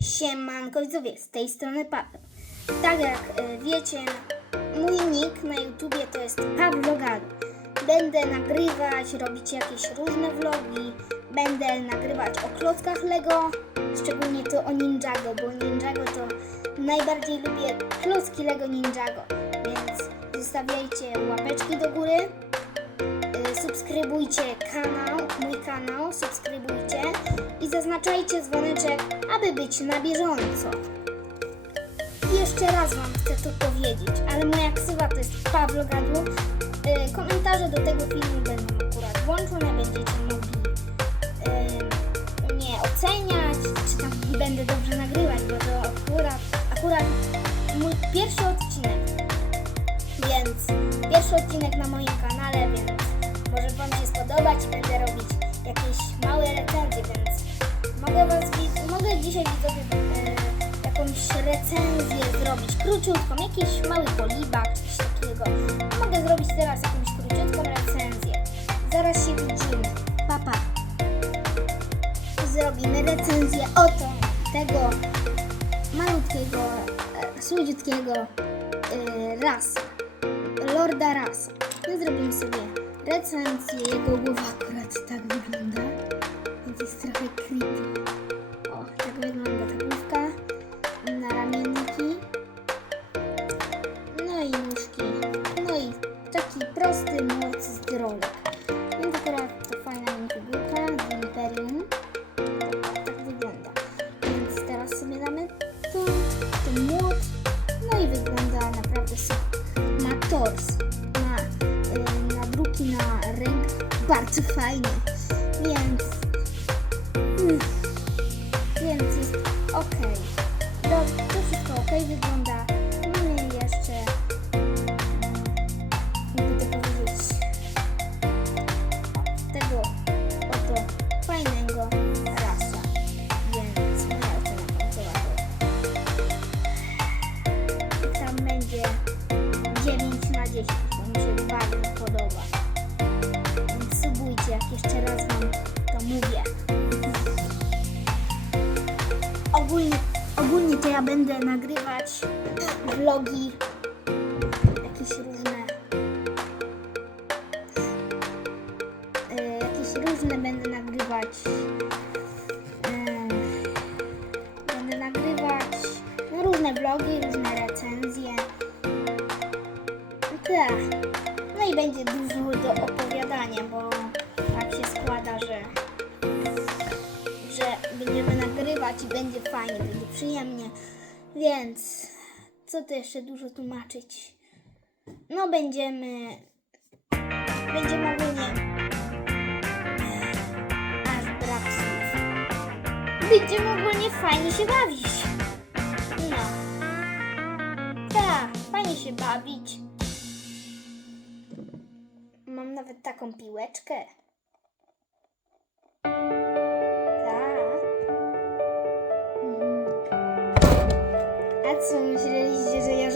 Siemanko widzowie, z tej strony Paweł. Tak jak e, wiecie, mój nick na YouTubie to jest Pawlogalu. Będę nagrywać, robić jakieś różne vlogi, będę nagrywać o klockach Lego, szczególnie to o Ninjago, bo Ninjago to najbardziej lubię klocki Lego Ninjago, więc zostawiajcie łapeczki do góry, subskrybujcie kanał, mój kanał, subskrybujcie i zaznaczajcie dzwoneczek, aby być na bieżąco. Jeszcze raz Wam chcę to powiedzieć, ale moja ksywa to jest Pawlo Gadło. Y, komentarze do tego filmu będą akurat włączone, będziecie mogli y, mnie oceniać, czy tam będę dobrze nagrywać, bo to akurat, akurat mój pierwszy odcinek, więc pierwszy odcinek na moim kanale, więc może Wam się spodobać i będę robić jakieś małe recenzje, więc mogę Was, mogę dzisiaj widzowie e, jakąś recenzję zrobić króciutką, jakiś mały polibak, coś takiego. Mogę zrobić teraz jakąś króciutką recenzję. Zaraz się widzimy. Papa. Zrobimy recenzję oto tego malutkiego, e, słodziutkiego e. Lorda Rasa. My zrobimy sobie recenzję. Jego głowa akurat tak wygląda. Więc jest trochę creepy. Bardzo fajnie, więc mm, więc jest ok. To, to wszystko ok wygląda. Mamy jeszcze będę nagrywać vlogi jakieś różne e, jakieś różne będę nagrywać e, będę nagrywać no, różne vlogi, różne recenzje tak. No i będzie dużo do opowiadania, bo tak się składa, że, że będziemy nagrywać i będzie fajnie, będzie przyjemnie. Więc co tu jeszcze dużo tłumaczyć? No będziemy. Będziemy ogólnie. Aż brak słów. Będziemy ogólnie fajnie się bawić. No. Tak, fajnie się bawić. Mam nawet taką piłeczkę. A co myśleliście, że ja